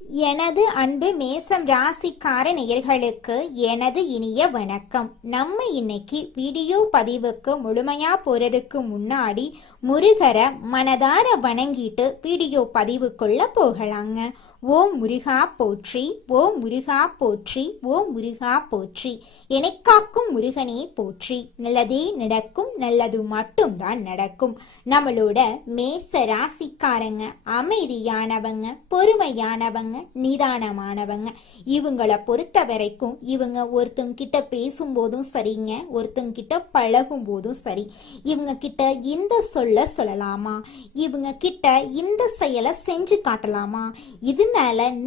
எனது அன்பு மேசம் ராசிக்கார நேயர்களுக்கு எனது இனிய வணக்கம். நம்ம இன்னைக்கு வீடியோ பதிவுக்கு முழுமையா போறதுக்கு முன்னாடி முருகரை மனதார வணங்கிட்டு வீடியோ பதிவுக்குள்ள போகலாங்க. ஓம் முருகா போற்றி, ஓம் முருகா போற்றி, ஓம் முருகா போற்றி. எனக்காக்கும் முருகனே போற்றி. நல்லதே நடக்கும், நல்லது மட்டும்தான் நடக்கும். நம்மளோட மேச ராசிக்காரங்க அமைதியானவங்க, பொறுமையானவங்க, நிதானமானவங்க. இவங்கள பொறுத்த வரைக்கும் இவங்க ஒருத்தங்க கிட்ட பேசும்போதும் சரிங்க, ஒருத்தங்க கிட்ட பழகும் போதும் சரி, இவங்க கிட்ட இந்த சொல்ல சொல்லலாமா, இவங்க கிட்ட இந்த செயலை செஞ்சு காட்டலாமா, இதனால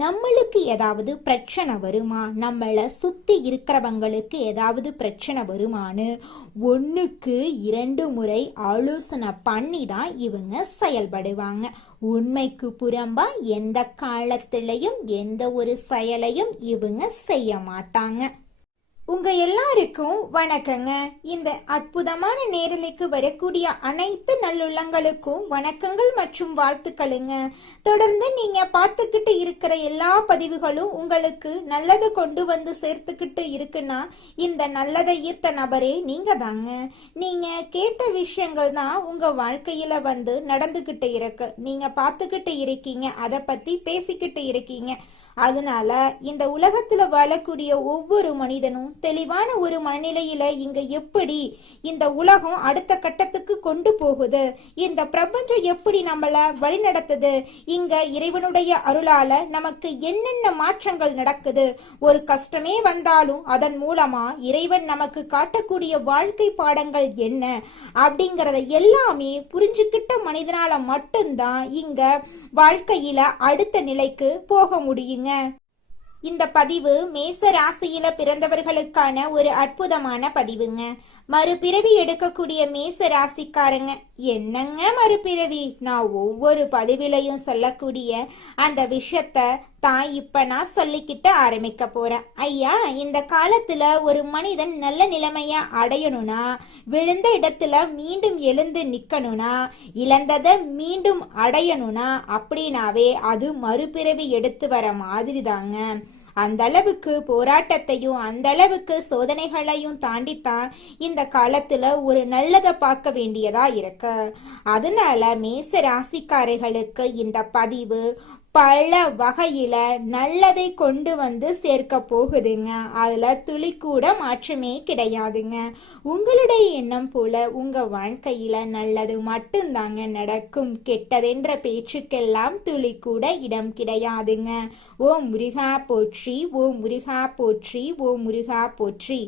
நம்மளுக்கு ஏதாவது பிரச்சனை வருமா, நம்மளை சுத்தி இருக்கிறவங்களுக்கு ஏதாவது பிரச்சனை வருமானு ஒண்ணுக்கு 2 முறை ஆலோசனை பண்ணி தான் இவங்க செயல்படுவாங்க. உண்மைக்கு புறம்பா எந்த காலத்திலையும் எந்த ஒரு செயலையும் இவங்க செய்ய மாட்டாங்க. உங்க எல்லாருக்கும் வணக்கங்க. இந்த அற்புதமான நேரலைக்கு வரக்கூடிய அனைத்து நல்லுள்ளங்களுக்கும் வணக்கங்கள் மற்றும் வாழ்த்துக்களுங்க. தொடர்ந்து நீங்க பார்த்துக்கிட்டு இருக்கிற எல்லா பதிவுகளும் உங்களுக்கு நல்லதை கொண்டு வந்து சேர்த்துக்கிட்டு இருக்குன்னா இந்த நல்லதை ஈர்த்த நபரே நீங்க தாங்க. நீங்க கேட்ட விஷயங்கள் தான் உங்க வாழ்க்கையில வந்து நடந்துகிட்டு இருக்கு. நீங்க பார்த்துக்கிட்டு இருக்கீங்க, அதை பத்தி பேசிக்கிட்டு இருக்கீங்க. அதனால இந்த உலகத்துல வாழக்கூடிய ஒவ்வொரு மனிதனும் தெளிவான ஒரு மனநிலையில இங்க எப்படி இந்த உலகம் அடுத்த கட்டத்துக்கு கொண்டு போகுது, இந்த பிரபஞ்சம் எப்படி நம்மள வழிநடத்துது, இங்க இறைவனுடைய அருளால நமக்கு என்னென்ன மாற்றங்கள் நடக்குது, ஒரு கஷ்டமே வந்தாலும் அதன் மூலமா இறைவன் நமக்கு காட்டக்கூடிய வாழ்க்கை பாடங்கள் என்ன அப்படிங்கறத எல்லாமே புரிஞ்சுக்கிட்ட மனிதனால மட்டும்தான் இங்க வாழ்க்கையில அடுத்த நிலைக்கு போக முடியுங்க. இந்த பதிவு மேச ராசியில பிறந்தவர்களுக்கான ஒரு அற்புதமான பதிவுங்க. மறுபிறவி எடுக்கக்கூடிய மேச ராசிக்காரங்க, என்னங்க மறுபிறவி, நான் ஒவ்வொரு பதிவிலையும் சொல்லக்கூடிய அந்த விஷயத்த தான் இப்ப நான் சொல்லிக்கிட்டு ஆரம்பிக்க போறேன். ஐயா, இந்த காலத்துல ஒரு மனிதன் நல்ல நிலைமைய அடையணும்னா, விழுந்த இடத்துல மீண்டும் எழுந்து நிக்கணும்னா, இழந்ததை மீண்டும் அடையணும்னா அப்படின்னாவே அது மறுபிறவி எடுத்து வர மாதிரி தாங்க. அந்த அளவுக்கு போராட்டத்தையும் அந்த அளவுக்கு சோதனைகளையும் தாண்டித்தான் இந்த காலத்துல ஒரு நல்லதை பார்க்க வேண்டியதா இருக்கு. அதனால மேச ராசிக்காரர்களுக்கு இந்த பதிவு பல வகையில நல்லதை கொண்டு வந்து சேர்க்க போகுதுங்க. அதுல துளி கூட மாற்றமே கிடையாதுங்க. உங்களுடைய எண்ணம் போல உங்க வாழ்க்கையில நல்லது மட்டும்தாங்க நடக்கும். கெட்டதென்ற பேச்சுக்கெல்லாம் துளி கூட இடம் கிடையாதுங்க. ஓம் முருகா போற்றி, ஓம் முருகா போற்றி, ஓம் முருகா போற்றி.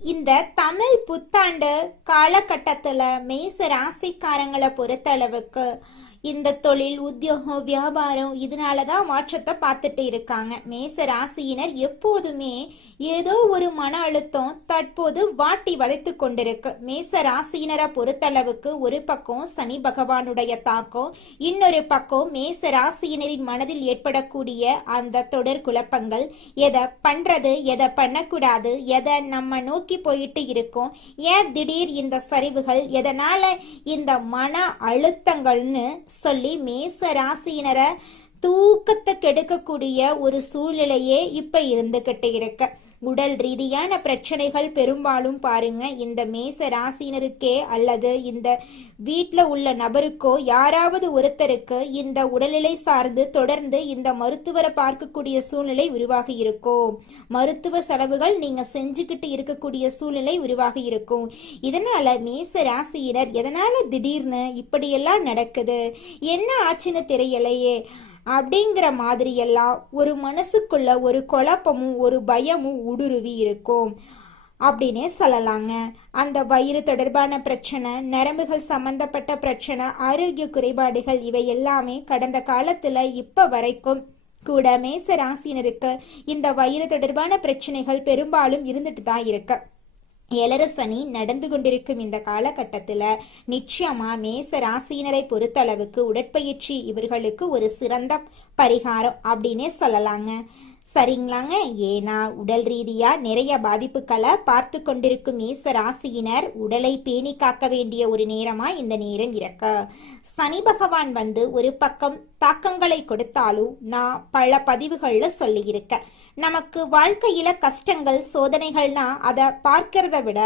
இந்த தமிழ் புத்தாண்டு காலகட்டத்துல மேச ராசிக்காரங்களை பொறுத்தளவுக்கு இந்த தொழில், உத்தியோகம், வியாபாரம் இதனாலதான் மாற்றத்தை பார்த்துட்டு இருக்காங்க. மேச ராசியினர் எப்போதுமே ஏதோ ஒரு மன அழுத்தம் தற்போது வாட்டி வதைத்து கொண்டிருக்கு. மேச ராசியினரை பொறுத்தளவுக்கு ஒரு பக்கம் சனி பகவானுடைய தாக்கம், இன்னொரு பக்கம் மேச ராசியினரின் மனதில் ஏற்படக்கூடிய அந்த தொடர் குழப்பங்கள், எதை பண்றது எதை பண்ணக்கூடாது, எதை நம்ம நோக்கி போயிட்டு இருக்கோம், ஏன் திடீர் இந்த சரிவுகள், எதனால இந்த மன அழுத்தங்கள்னு சொல்லி மேச ராசியினரை தூக்கத்தை கெடுக்கக்கூடிய ஒரு சூழ்நிலையே இப்ப இருந்துகிட்டு இருக்கு. உடல் ரீதியான பிரச்சனைகள் பெரும்பாலும் பாருங்க இந்த மேச ராசினருக்கே அல்லது இந்த வீட்டில் உள்ள நபருக்கோ யாராவது ஒருத்தருக்கு இந்த உடல்நிலை சார்ந்து தொடர்ந்து இந்த மருத்துவரை பார்க்கக்கூடிய சூழ்நிலை உருவாகி இருக்கும். மருத்துவ செலவுகள் நீங்க செஞ்சுக்கிட்டு இருக்கக்கூடிய சூழ்நிலை உருவாகி இருக்கும். இதனால மேச ராசியினர் எதனால திடீர்னு இப்படியெல்லாம் நடக்குது, என்ன ஆச்சுன்னு தெரியலையே அப்படிங்கிற மாதிரி எல்லாம் ஒரு மனசுக்குள்ள ஒரு குழப்பமும் ஒரு பயமும் ஊடுருவி இருக்கும் அப்படின்னே சொல்லலாங்க. அந்த வயிறு தொடர்பான பிரச்சனை, நரம்புகள் சம்பந்தப்பட்ட பிரச்சனை, ஆரோக்கிய குறைபாடுகள் இவை எல்லாமே கடந்த காலத்துல இப்ப வரைக்கும் கூட மேச ராசினருக்கு இந்த வயிறு தொடர்பான பிரச்சனைகள் பெரும்பாலும் இருந்துட்டு தான் இருக்கு. ஏழரசனி நடந்து கொண்டிருக்கும் இந்த காலகட்டத்துல நிச்சயமா மேச ராசியினரை பொறுத்தளவுக்கு உடற்பயிற்சி இவர்களுக்கு ஒரு சிறந்த பரிகாரம் அப்படின்னே சொல்லலாங்க. சரிங்களாங்க. ஏன்னா உடல் ரீதியா நிறைய பாதிப்புகளை பார்த்து கொண்டிருக்கும் மேச ராசியினர் உடலை பேணி காக்க வேண்டிய ஒரு நேரமா இந்த நேரம் இருக்கு. சனி பகவான் வந்து ஒரு பக்கம் தாக்கங்களை கொடுத்தாலும் நான் பல பதிவுகள்ல சொல்லியிருக்கேன். நமக்கு வாழ்க்கையில கஷ்டங்கள் சோதனைகள்னா அதை பார்க்கறத விட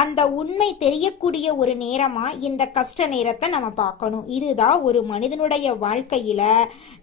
அந்த உண்மை தெரியக்கூடிய ஒரு நேரமா இந்த கஷ்ட நேரத்தை நம்ம பார்க்கணும். இதுதான் ஒரு மனிதனுடைய வாழ்க்கையில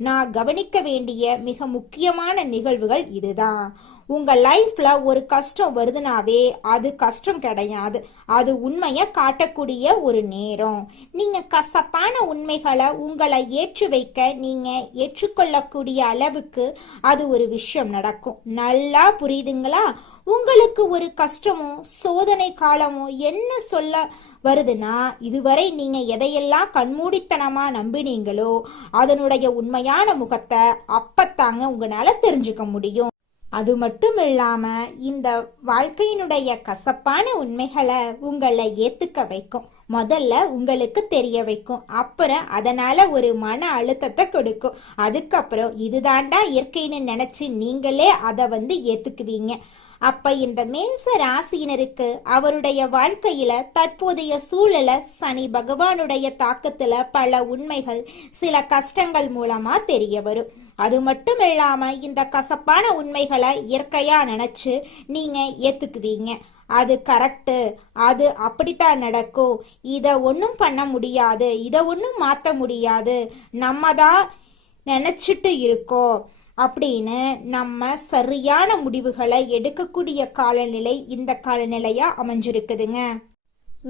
நான் கவனிக்க வேண்டிய மிக முக்கியமான நிகழ்வுகள். இதுதான் உங்க லைஃப்ல ஒரு கஷ்டம் வருதுனாவே அது கஷ்டம் கிடையாது, அது உண்மையை காட்டக்கூடிய ஒரு நேரம். நீங்க கசப்பான உண்மைகளை உங்களை ஏற்று வைக்க நீங்க ஏற்றுக்கொள்ளக்கூடிய அளவுக்கு அது ஒரு விஷயம் நடக்கும். நல்லா புரியுதுங்களா? உங்களுக்கு ஒரு கஷ்டமோ சோதனை காலமோ என்ன சொல்ல வருதுன்னா, இதுவரை நீங்க எதையெல்லாம் கண்மூடித்தனமா நம்பினீங்களோ அதனுடைய உண்மையான முகத்தை அப்பத்தாங்க உங்களால தெரிஞ்சுக்க முடியும். அது மட்டும் இல்லாம இந்த வாழ்க்கையினுடைய கசப்பான உண்மைகளை உங்களை ஏத்துக்க வைக்கும். முதல்ல உங்களுக்கு தெரிய வைக்கும், அப்புறம் அதனால ஒரு மன அழுத்தத்தை கொடுக்கும். அதுக்கப்புறம் இதுதாண்டா இயற்கைன்னு நினைச்சு நீங்களே அதை ஏத்துக்குவீங்க. அப்ப இந்த மேச ராசியினருக்கு அவருடைய வாழ்க்கையில தற்போதைய சூழல சனி பகவானுடைய தாக்கத்துல பல உண்மைகள் சில கஷ்டங்கள் மூலமா தெரிய வரும். அது மட்டும் இல்லாம இந்த கசப்பான உண்மைகளை இயற்கையா நினைச்சு நீங்க ஏத்துக்குவீங்க. அது கரெக்டு, அது அப்படித்தான் நடக்கும், இதை ஒன்றும் பண்ண முடியாது, இதை ஒன்றும் மாற்ற முடியாது, நம்ம தான் நினைச்சிட்டு இருக்கோம் அப்படின்னு நம்ம சரியான முடிவுகளை எடுக்கக்கூடிய காலநிலை இந்த காலநிலையா அமைஞ்சிருக்குதுங்க.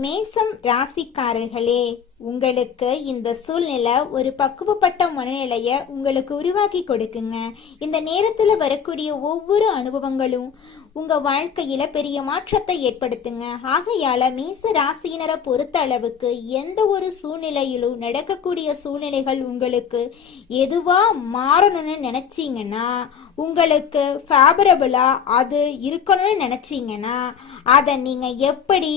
மேசம் ராசிக்காரர்களே, உங்களுக்கு இந்த சூழ்நிலை ஒரு பக்குவப்பட்ட மனநிலைய உங்களுக்கு உருவாக்கி கொடுக்குங்க. இந்த நேரத்துல வரக்கூடிய ஒவ்வொரு அனுபவங்களும் உங்க வாழ்க்கையில பெரிய மாற்றத்தை ஏற்படுத்துங்க. ஆகையால மேச ராசியினரை பொறுத்த அளவுக்கு எந்த ஒரு சூழ்நிலையிலும் நடக்கக்கூடிய சூழ்நிலைகள் உங்களுக்கு எதுவா மாறணும்னு நினைச்சீங்கன்னா, உங்களுக்கு ஃபேவரபிளா அது இருக்கணும்னு நினைச்சீங்கன்னா அதை நீங்க எப்படி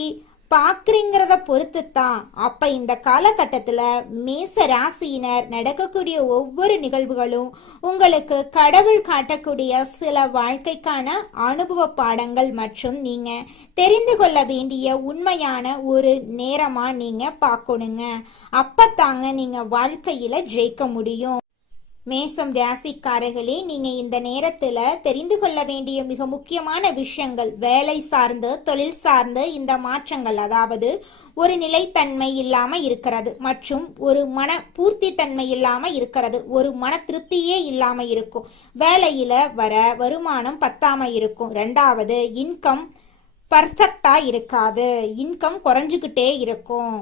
பாக்குறீங்கிறத பொறுத்து தான். அப்ப இந்த காலகட்டத்துல மேச ராசியினர் நடக்கக்கூடிய ஒவ்வொரு நிகழ்வுகளும் உங்களுக்கு கடவுள் காட்டக்கூடிய சில வாழ்க்கைக்கான அனுபவ பாடங்கள் மற்றும் நீங்க தெரிந்து கொள்ள வேண்டிய உண்மையான ஒரு நேரமா நீங்க பார்க்கணுங்க. அப்பத்தாங்க நீங்க வாழ்க்கையில ஜெயிக்க முடியும். மேசம் ராசிக்காரர்களே, நீங்க இந்த நேரத்துல தெரிந்து கொள்ள வேண்டிய மிக முக்கியமான விஷயங்கள் வேலை சார்ந்து தொழில் சார்ந்து இந்த மாற்றங்கள், அதாவது ஒரு நிலைத்தன்மை இல்லாம இருக்கிறது மற்றும் ஒரு மன பூர்த்தி தன்மை இல்லாம இருக்கிறது, ஒரு மன திருப்தியே இல்லாம இருக்கும், வேலையில வர வருமானம் பத்தாம இருக்கும், ரெண்டாவது இன்கம் பர்ஃபெக்டா இருக்காது, இன்கம் குறைஞ்சுக்கிட்டே இருக்கும்.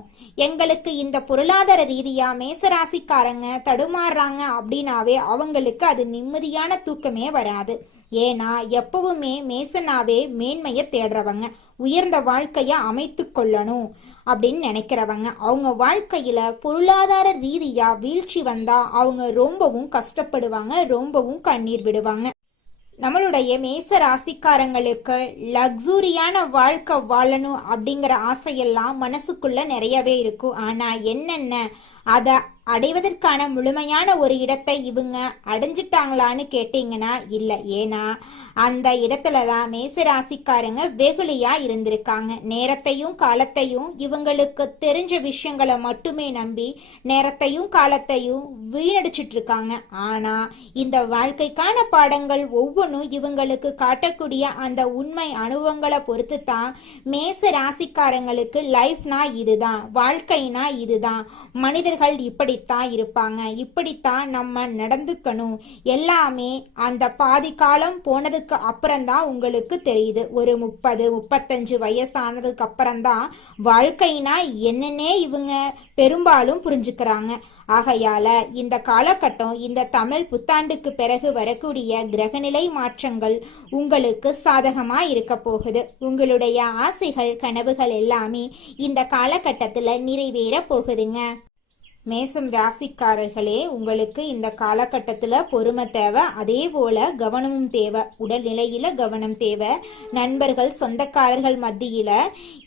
எங்களுக்கு இந்த பொருளாதார ரீதியா மேசராசிக்காரங்க தடுமாறுறாங்க அப்படின்னாவே அவங்களுக்கு அது நிம்மதியான தூக்கமே வராது. ஏன்னா எப்பவுமே மேசனாவே மேன்மையை தேடுறவங்க, உயர்ந்த வாழ்க்கைய அமைத்து கொள்ளணும் அப்படின்னு நினைக்கிறவங்க. அவங்க வாழ்க்கையில பொருளாதார ரீதியா வீழ்ச்சி வந்தா அவங்க ரொம்பவும் கஷ்டப்படுவாங்க, ரொம்பவும் கண்ணீர் விடுவாங்க. நம்மளுடைய மேச ராசிக்காரங்களுக்கு லக்ஸூரியான வாழ்க்கை வாழணும் அப்படிங்கிற ஆசையெல்லாம் மனசுக்குள்ள நிறையவே இருக்கும். ஆனா என்னென்ன அதை அடைவதற்கான முழுமையான ஒரு இடத்தை இவங்க அடைஞ்சிட்டாங்களான்னு கேட்டீங்கன்னா இல்லை. ஏன்னா அந்த இடத்துல தான் மேசராசிக்காரங்க வெகுளியா இருந்திருக்காங்க. நேரத்தையும் காலத்தையும் இவங்களுக்கு தெரிஞ்ச விஷயங்களை மட்டுமே நம்பி நேரத்தையும் காலத்தையும் வீணடிச்சிட்டு இருக்காங்க. ஆனா இந்த வாழ்க்கைக்கான பாடங்கள் ஒவ்வொன்றும் இவங்களுக்கு காட்டக்கூடிய அந்த உண்மை அனுபவங்களை பொறுத்து தான் மேச ராசிக்காரங்களுக்கு லைஃப்னா இதுதான், வாழ்க்கைனா இதுதான், மனிதர்கள் இப்படித்தான் இருப்பாங்க, இப்படித்தான் நம்ம நடந்துக்கணும், எல்லாமே அந்த பாதி காலம் போனதுக்கு அப்புறம்தான் உங்களுக்கு தெரியுது. ஒரு 30-35 வயசானதுக்கு அப்புறம்தான் வாழ்க்கைனா என்னன்னே இவங்க பெரும்பாலும் புரிஞ்சுக்கிறாங்க. ஆகையால இந்த காலகட்டம், இந்த தமிழ் புத்தாண்டுக்கு பிறகு வரக்கூடிய கிரகநிலை மாற்றங்கள் உங்களுக்கு சாதகமா இருக்க போகுது. உங்களுடைய ஆசைகள் கனவுகள் எல்லாமே இந்த காலகட்டத்துல நிறைவேற போகுதுங்க. மேசம் ராசிக்காரர்களே, உங்களுக்கு இந்த காலகட்டத்தில் பொறுமை தேவை, அதே போல கவனமும் தேவை. உடல்நிலையில கவனம் தேவை. நண்பர்கள் சொந்தக்காரர்கள் மத்தியில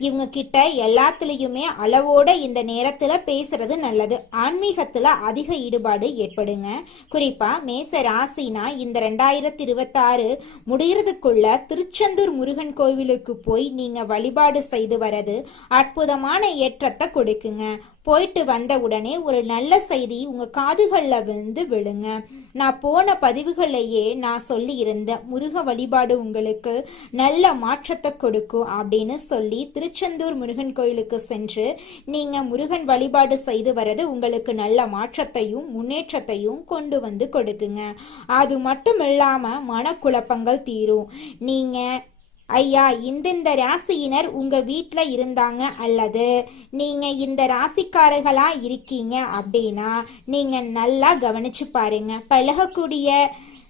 இவங்க கிட்ட எல்லாத்துலேயுமே அளவோட இந்த நேரத்தில் பேசுறது நல்லது. ஆன்மீகத்தில் அதிக ஈடுபாடு ஏற்படுங்க. குறிப்பா மேச ராசினா இந்த 2026 முடிகிறதுக்குள்ள திருச்செந்தூர் முருகன் கோவிலுக்கு போய் நீங்க வழிபாடு செய்து வரது அற்புதமான ஏற்றத்தை கொடுக்குங்க. போயிட்டு வந்த உடனே ஒரு நல்ல செய்தி உங்க காதுகளில் வந்து விழுங்க. நான் போன பதிவுகளையே நான் சொல்லி இருந்தேன், முருக வழிபாடு உங்களுக்கு நல்ல மாற்றத்தை கொடுக்கும் அப்படின்னு சொல்லி திருச்செந்தூர் முருகன் கோயிலுக்கு சென்று நீங்க முருகன் வழிபாடு செய்து வரது உங்களுக்கு நல்ல மாற்றத்தையும் முன்னேற்றத்தையும் கொண்டு வந்து கொடுக்குங்க. அது மட்டும் இல்லாம மனக்குழப்பங்கள் தீரும். நீங்க ஐயா இந்த ராசியினர் உங்க வீட்டில் இருந்தாங்க அல்லது நீங்க இந்த ராசிக்காரர்களா இருக்கீங்க அப்படின்னா நீங்க நல்லா கவனிச்சு பாருங்க. பழகக்கூடிய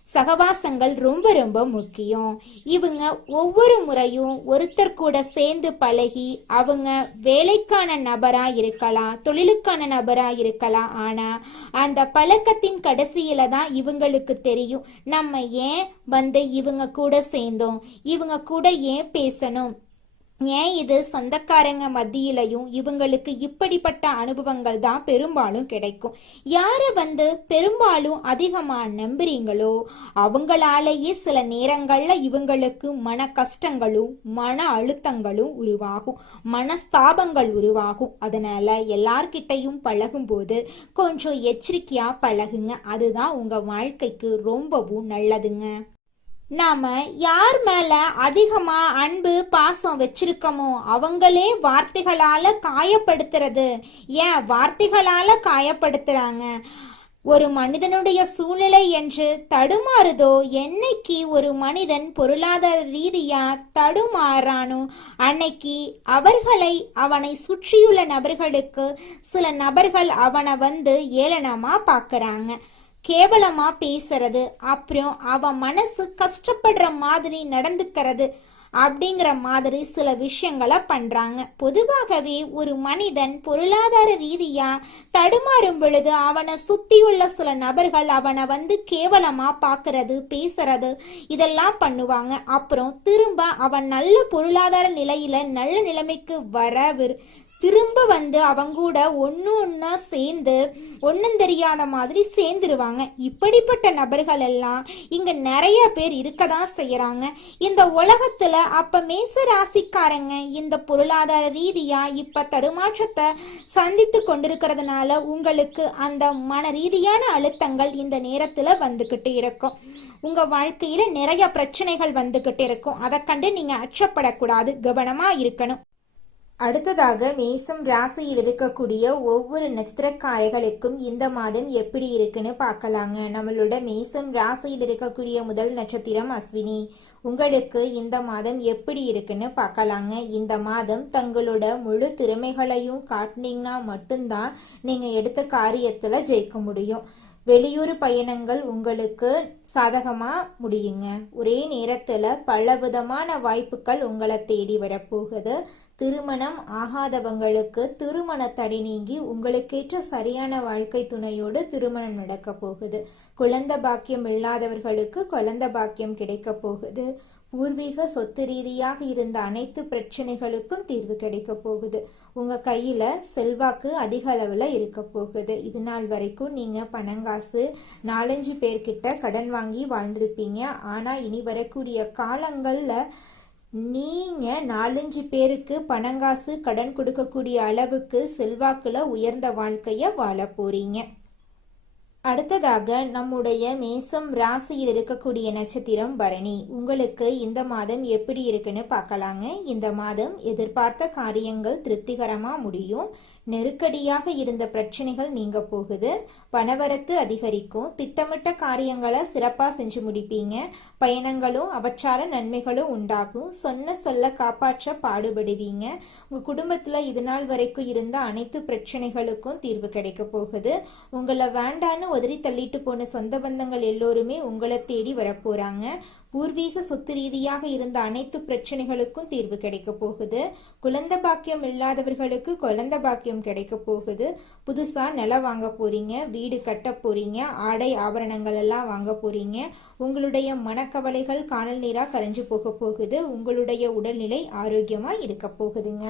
சகவாசங்கள் ரொம்ப ரொம்ப முக்கியம். இவங்க ஒவ்வொரு முறையும் ஒருத்தர் கூட சேர்ந்து பழகி அவங்க வேலைக்கான நபரா இருக்கலாம், தொழிலுக்கான நபரா இருக்கலாம். ஆனா அந்த பழக்கத்தின் கடைசியில தான் இவங்களுக்கு தெரியும் நம்ம ஏன் வந்து இவங்க கூட சேர்ந்தோம், இவங்க கூட ஏன் பேசணும், ஏன் இது சொந்தக்காரங்க மத்தியிலையும் இவங்களுக்கு இப்படிப்பட்ட அனுபவங்கள் தான் பெரும்பாலும் கிடைக்கும். யாரை வந்து பெரும்பாலும் அதிகமா நம்புறீங்களோ அவங்களாலேயே சில நேரங்கள்ல இவங்களுக்கு மன கஷ்டங்களும் மன அழுத்தங்களும் உருவாகும், மனஸ்தாபங்கள் உருவாகும். அதனால எல்லார்கிட்டையும் பழகும் போது கொஞ்சம் எச்சரிக்கையா பழகுங்க. அதுதான் உங்க வாழ்க்கைக்கு ரொம்பவும் நல்லதுங்க. நாம யார் மேல அதிகமா அன்பு பாசம் வச்சிருக்கோமோ அவங்களே வார்த்தைகளால காயப்படுத்துறது. ஏன் வார்த்தைகளால காயப்படுத்துறாங்க? ஒரு மனிதனுடைய சூழ்நிலை என்று தடுமாறுதோ, என்னைக்கு ஒரு மனிதன் பொருளாதார ரீதியா தடுமாறானோ அன்னைக்கு அவனை சுற்றியுள்ள நபர்களுக்கு சில நபர்கள் அவனை வந்து ஏளனமா பாக்குறாங்க, கேவலமா பேசுறது, அப்புறம் அவன் மனசு கஷ்டப்படுற மாதிரி நடந்துக்கிறது அப்படிங்கிற மாதிரி சில விஷயங்களை பண்றாங்க. பொதுவாகவே ஒரு மனிதன் பொருளாதார ரீதியா தடுமாறும் பொழுது அவனை சுத்தியுள்ள சில நபர்கள் அவனை வந்து கேவலமா பாக்குறது, பேசுறது இதெல்லாம் பண்ணுவாங்க. அப்புறம் திரும்ப அவன் நல்ல பொருளாதார நிலையில நல்ல நிலைமைக்கு திரும்ப வந்து அவங்க கூட ஒன்னா சேர்ந்து ஒன்னும் தெரியாத மாதிரி சேர்ந்துருவாங்க. இப்படிப்பட்ட நபர்கள் எல்லாம் இங்க நிறைய பேர் இருக்கதான் செய்யறாங்க இந்த உலகத்துல. அப்ப மேச ராசிக்காரங்க இந்த பொருளாதார ரீதியா இப்ப தடுமாற்றத்தை சந்தித்து கொண்டிருக்கிறதுனால உங்களுக்கு அந்த மன ரீதியான அழுத்தங்கள் இந்த நேரத்துல வந்துகிட்டு இருக்கும். உங்க வாழ்க்கையில நிறைய பிரச்சனைகள் வந்துகிட்டு இருக்கும். அதை கண்டு நீங்க அச்சப்படக்கூடாது, கவனமா இருக்கணும். அடுத்ததாக மேசம் ராசியில் இருக்கக்கூடிய ஒவ்வொரு நட்சத்திரக்காரர்களுக்கும் இந்த மாதம் எப்படி இருக்குன்னு பார்க்கலாங்க. நம்மளோட மேசம் ராசியில் இருக்கக்கூடிய முதல் நட்சத்திரம் அஸ்வினி. உங்களுக்கு இந்த மாதம் எப்படி இருக்குன்னு பார்க்கலாங்க. இந்த மாதம் தங்களோட முழு திறமைகளையும் காட்டினீங்கன்னா மட்டும்தான் நீங்க எடுத்த காரியத்துல ஜெயிக்க முடியும். வெளியூர் பயணங்கள் உங்களுக்கு சாதகமா முடியுங்க. ஒரே நேரத்துல பலவிதமான வாய்ப்புகள் உங்களை தேடி வரப்போகுது. திருமணம் ஆகாதவங்களுக்கு திருமண தடை நீங்கி உங்களுக்கேற்ற சரியான வாழ்க்கை துணையோடு திருமணம் நடக்க போகுது. குழந்தை பாக்கியம் இல்லாதவர்களுக்கு குழந்தை பாக்கியம் கிடைக்க போகுது. பூர்வீக சொத்து ரீதியாக இருந்த அனைத்து பிரச்சனைகளுக்கும் தீர்வு கிடைக்க போகுது. உங்க கையில செல்வாக்கு அதிக அளவுல இருக்க போகுது. இது நாள் வரைக்கும் நீங்க பணங்காசு 4-5 பேர்கிட்ட கடன் வாங்கி வாழ்ந்திருப்பீங்க. ஆனா இனி வரக்கூடிய காலங்கள்ல நீங்க 4-5 பேருக்கு பணங்காசு கடன் கொடுக்கக்கூடிய அளவுக்கு செல்வாக்குல உயர்ந்த வாழ்க்கைய வாழ போறீங்க. அடுத்ததாக நம்முடைய மேசம் ராசியில் இருக்கக்கூடிய நட்சத்திரம் பரணி. உங்களுக்கு இந்த மாதம் எப்படி இருக்குன்னு பார்க்கலாங்க. இந்த மாதம் எதிர்பார்த்த காரியங்கள் திருப்திகரமா முடியும். நெருக்கடியாக இருந்த பிரச்சனைகள் நீங்க போகுது. பணவரத்து அதிகரிக்கும். திட்டமிட்ட காரியங்களை சிறப்பா செஞ்சு முடிப்பீங்க. பயணங்களும் அவற்றால நன்மைகளும் உண்டாகும். சொன்ன சொல்ல காப்பாற்ற பாடுபடுவீங்க. உங்க குடும்பத்துல இது நாள் வரைக்கும் இருந்த அனைத்து பிரச்சனைகளுக்கும் தீர்வு கிடைக்க போகுது. உங்களை வேண்டான்னு உதறி தள்ளிட்டு போன சொந்த பந்தங்கள் எல்லோருமே உங்களை தேடி வரப்போறாங்க. பூர்வீக சொத்து ரீதியாக இருந்த அனைத்து பிரச்சனைகளுக்கும் தீர்வு கிடைக்க போகுது. குழந்தை பாக்கியம் இல்லாதவர்களுக்கு குழந்தை பாக்கியம் கிடைக்க போகுது. புதுசா நிலம் வாங்க போறீங்க, வீடு கட்ட போறீங்க, ஆடை ஆபரணங்கள் எல்லாம் வாங்க போறீங்க. உங்களுடைய மனக்கவலைகள் காணல் நீரா கரைஞ்சு போக போகுது. உங்களுடைய உடல்நிலை ஆரோக்கியமா இருக்க போகுதுங்க.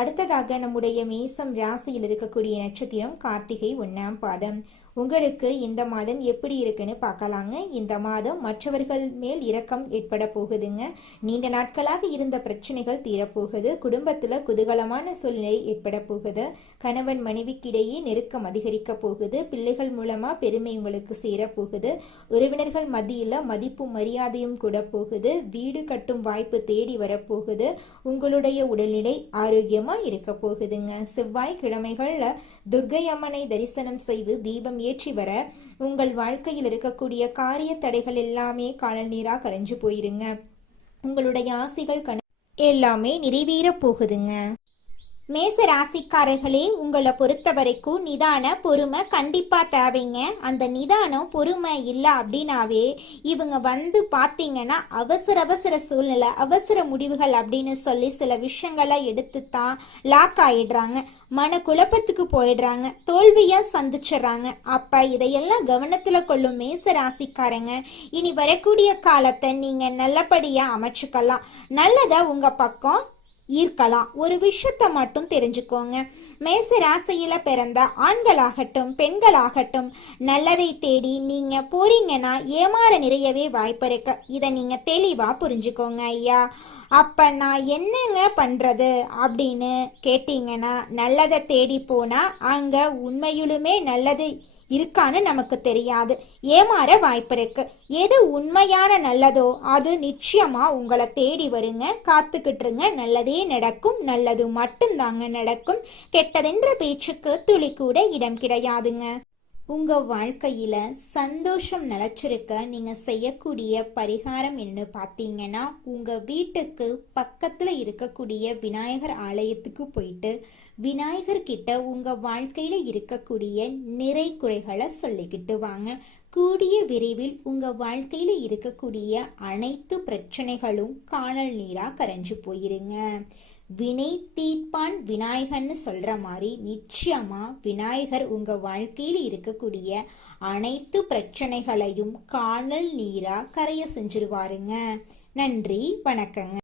அடுத்ததாக நம்முடைய மேசம் ராசியில் இருக்கக்கூடிய நட்சத்திரம் கார்த்திகை 1ஆம் பாதம். உங்களுக்கு இந்த மாதம் எப்படி இருக்குன்னு பார்க்கலாங்க. இந்த மாதம் மற்றவர்கள் மேல் இரக்கம் ஏற்பட போகுதுங்க. நீண்ட நாட்களாக இருந்த பிரச்சனைகள் தீரப்போகுது. குடும்பத்துல குதூகலமான சூழ்நிலை ஏற்பட போகுது. கணவன் மனைவிக்கிடையே நெருக்கம் அதிகரிக்க போகுது. பிள்ளைகள் மூலமா பெருமை உங்களுக்கு சேரப்போகுது. உறவினர்கள் மத்தியில மதிப்பும் மரியாதையும் கூட போகுது. வீடு கட்டும் வாய்ப்பு தேடி வரப்போகுது. உங்களுடைய உடல்நிலை ஆரோக்கியமா இருக்க போகுதுங்க. செவ்வாய்க்கிழமைகள்ல துர்க்கை அம்மனை தரிசனம் செய்து தீபம் ஏற்றி வர உங்கள் வாழ்க்கையில் இருக்கக்கூடிய காரிய தடைகள் எல்லாமே காணல் நீரா கரைஞ்சு போயிருங்க. உங்களுடைய ஆசைகள் எல்லாமே நிறைவேற போகுதுங்க. மேச ராசிக்காரர்களே, உங்களை பொறுத்த வரைக்கும் நிதான பொறுமை கண்டிப்பா தேவைங்க. அந்த நிதானம் பொறுமை இல்லை அப்படின்னாவே இவங்க பார்த்தீங்கன்னா அவசர சூழ்நிலை, அவசர முடிவுகள் அப்படின்னு சொல்லி சில விஷயங்களை எடுத்துத்தான் லாக் ஆயிடுறாங்க. மன குழப்பத்துக்கு போயிடுறாங்க, தோல்வியா சந்திச்சிடறாங்க. அப்ப இதையெல்லாம் கவனத்துல கொள்ளும் மேச ராசிக்காரங்க, இனி வரக்கூடிய காலத்தை நீங்க நல்லபடியா அமைச்சுக்கலாம். நல்லதை உங்க பக்கம் ஈர்க்கலாம். ஒரு விஷயத்த மட்டும் தெரிஞ்சுக்கோங்க. மேச ராசியில பிறந்த ஆண்களாகட்டும் பெண்களாகட்டும் நல்லதை தேடி நீங்க போறீங்கன்னா ஏமாற நிறையவே வாய்ப்பு இருக்கு. இதை நீங்க தெளிவா புரிஞ்சுக்கோங்க ஐயா. அப்ப நான் என்னங்க பண்றது அப்படின்னு கேட்டீங்கன்னா, நல்லதை தேடி போனா அங்க உண்மையிலுமே நல்லது இருக்கான்னு நமக்கு தெரியாது, ஏமாற வாய்ப்பு இருக்கு. எது உண்மையான நல்லதோ அது நிச்சயமா உங்களை தேடி வருங்க. காத்துக்கிட்டுருங்க, நல்லதே நடக்கும். நல்லது மட்டும்தாங்க நடக்கும். கெட்டதென்ற பேச்சுக்கு துளி கூட இடம் கிடையாதுங்க. உங்க வாழ்க்கையில சந்தோஷம் நிலைச்சிருக்க நீங்க செய்யக்கூடிய பரிகாரம் என்ன பார்த்தீங்கன்னா, உங்க வீட்டுக்கு பக்கத்துல இருக்கக்கூடிய விநாயகர் ஆலயத்துக்கு போயிட்டு விநாயகர் கிட்ட உங்க வாழ்க்கையில இருக்கக்கூடிய நிறை குறைகளை சொல்லிக்கிட்டு வாங்க. கூடிய விரைவில் உங்க வாழ்க்கையில இருக்கக்கூடிய அனைத்து பிரச்சனைகளும் காணல் நீரா கரைஞ்சு போயிருங்க. வினை தீர்ப்பான் விநாயகர்னு சொல்ற மாதிரி நிச்சயமா விநாயகர் உங்க வாழ்க்கையில் இருக்கக்கூடிய அனைத்து பிரச்சனைகளையும் காணல் நீரா கரைய செஞ்சிருவாருங்க. நன்றி, வணக்கங்க.